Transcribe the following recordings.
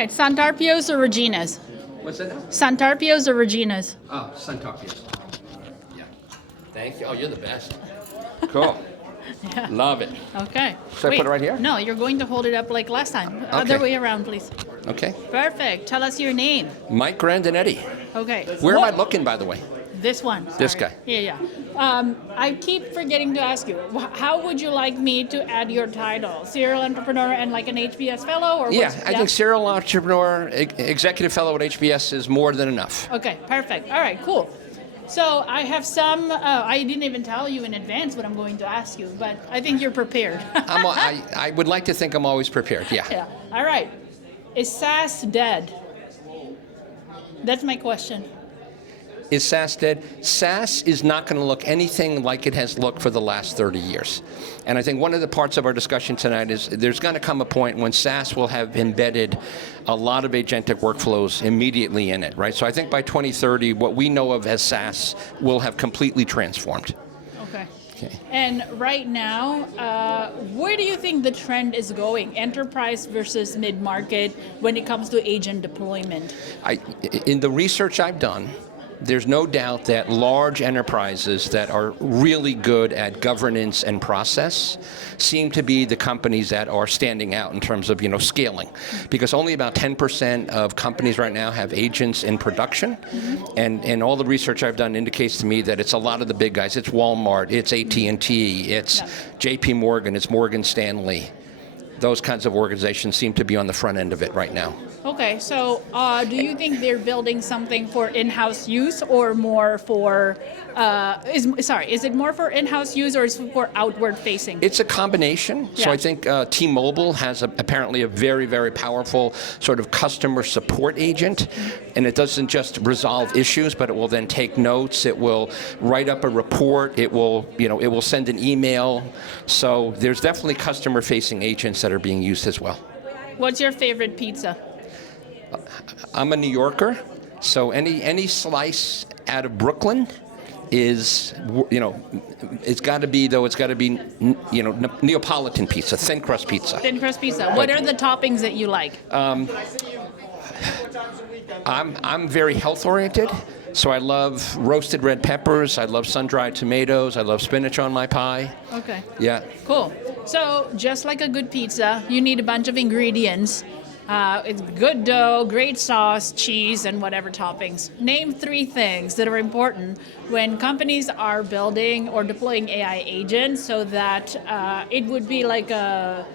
Right, Santarpios or Reginas? What's that now? Santarpios or Reginas? Oh, Santarpios. Yeah. Thank you. Oh, you're the best. Cool. Yeah. Love it. Okay. Should I put it right here? No, you're going to hold it up like last time. Other way around, please. Okay. Perfect. Tell us your name. Mike Grandinetti. Okay. Where am I looking, by the way? This one. Sorry. This guy. Yeah. I keep forgetting to ask you, how would you like me to add your title? Serial entrepreneur and like an HBS fellow? Or I think serial entrepreneur, executive fellow at HBS is more than enough. Okay, perfect. All right, cool. So I have some, I didn't even tell you in advance what I'm going to ask you, but I think you're prepared. I would like to think I'm always prepared, yeah. Yeah. All right. Is SaaS dead? That's my question. Is SaaS dead? SaaS is not going to look anything like it has looked for the last 30 years. And I think one of the parts of our discussion tonight is there's going to come a point when SaaS will have embedded a lot of agentic workflows immediately in it, right? So I think by 2030, what we know of as SaaS will have completely transformed. Okay. And right now, where do you think the trend is going? Enterprise versus mid-market when it comes to agent deployment? In the research I've done, there's no doubt that large enterprises that are really good at governance and process seem to be the companies that are standing out in terms of, scaling. Because only about 10% of companies right now have agents in production. And all the research I've done indicates to me that it's a lot of the big guys. It's Walmart, it's AT&T, it's JP Morgan, it's Morgan Stanley. Those kinds of organizations seem to be on the front end of it right now. Okay, so do you think they're building something for in-house use or more for, is it more for in-house use or is it for outward facing? It's a combination. Yeah. So I think T-Mobile has apparently a very, very powerful sort of customer support agent. And it doesn't just resolve issues, but it will then take notes. It will write up a report. It will, it will send an email. So there's definitely customer-facing agents that are being used as well. What's your favorite pizza? I'm a New Yorker, so any slice out of Brooklyn is, it's got to be Neapolitan pizza, thin crust pizza. Thin crust pizza. What are the toppings that you like? I'm very health oriented, so I love roasted red peppers. I love sun-dried tomatoes. I love spinach on my pie. Okay. Yeah. Cool. So just like a good pizza, you need a bunch of ingredients. It's good dough, great sauce, cheese, and whatever toppings. Name 3 things that are important when companies are building or deploying AI agents so that it would be like a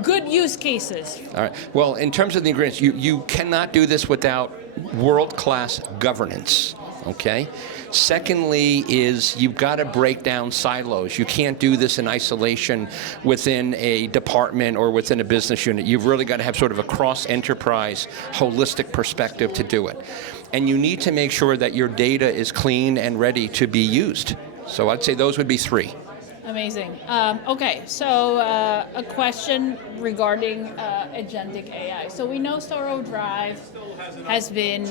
good use cases. All right. Well, in terms of the ingredients, you cannot do this without world-class governance, okay? Secondly is you've got to break down silos. You can't do this in isolation within a department or within a business unit. You've really got to have sort of a cross-enterprise, holistic perspective to do it. And you need to make sure that your data is clean and ready to be used. So I'd say those would be 3. Amazing. Okay, so a question regarding Agentic AI. So we know Storrow Drive has been,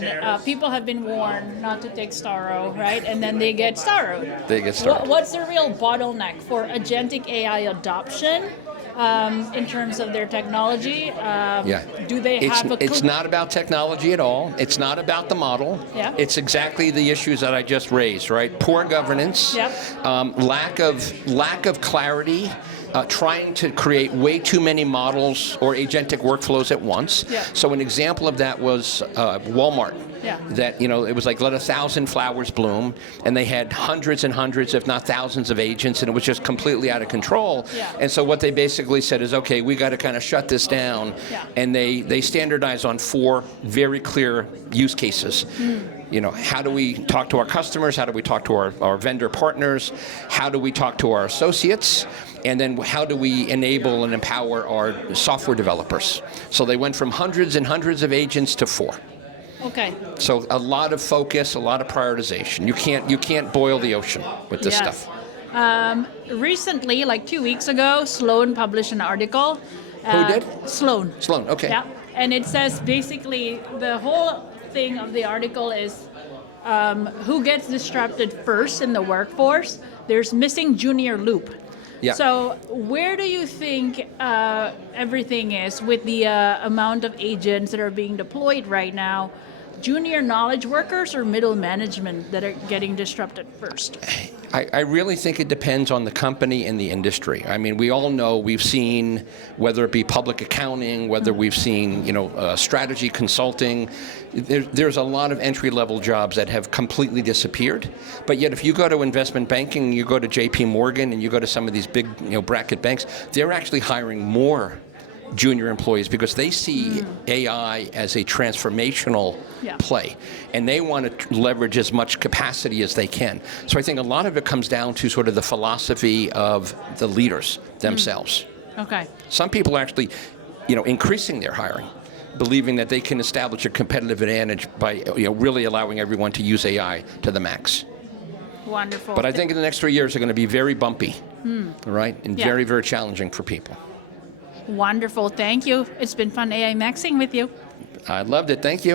people have been warned not to take Storrow, right? And then they get Storrowed. What's the real bottleneck for Agentic AI adoption in terms of their technology? Do they have a... It's not about technology at all. It's not about the model. Yeah. It's exactly the issues that I just raised, right? Poor governance, lack of clarity, trying to create way too many models or agentic workflows at once. Yeah. So an example of that was Walmart. Yeah. That, it was like let 1,000 flowers bloom, and they had hundreds and hundreds, if not thousands of agents, and it was just completely out of control. Yeah. And so what they basically said is, okay, we got to kind of shut this down. Yeah. And they standardized on 4 very clear use cases. How do we talk to our customers? How do we talk to our vendor partners? How do we talk to our associates? And then how do we enable and empower our software developers? So they went from hundreds and hundreds of agents to 4. Okay. So a lot of focus, a lot of prioritization. You can't boil the ocean with this stuff. Recently, like 2 weeks ago, Sloan published an article. Who did? Sloan. Sloan, okay. Yeah, and it says basically the whole thing of the article is who gets disrupted first in the workforce. There's missing junior loop. Yeah. So where do you think everything is with the amount of agents that are being deployed right now? Junior knowledge workers or middle management that are getting disrupted first? I really think it depends on the company and the industry. I mean, we all know, we've seen, whether it be public accounting, whether we've seen, strategy consulting, there's a lot of entry-level jobs that have completely disappeared. But yet, if you go to investment banking, you go to J.P. Morgan, and you go to some of these big, bracket banks, they're actually hiring more junior employees because they see AI as a transformational play, and they want to leverage as much capacity as they can. So I think a lot of it comes down to sort of the philosophy of the leaders themselves. Okay. Some people are actually, increasing their hiring, believing that they can establish a competitive advantage by, really allowing everyone to use AI to the max. Wonderful. But I think in the next 3 years are going to be very bumpy, right, and very, very challenging for people. Wonderful. Thank you. It's been fun AI Maxing with you. I loved it. Thank you.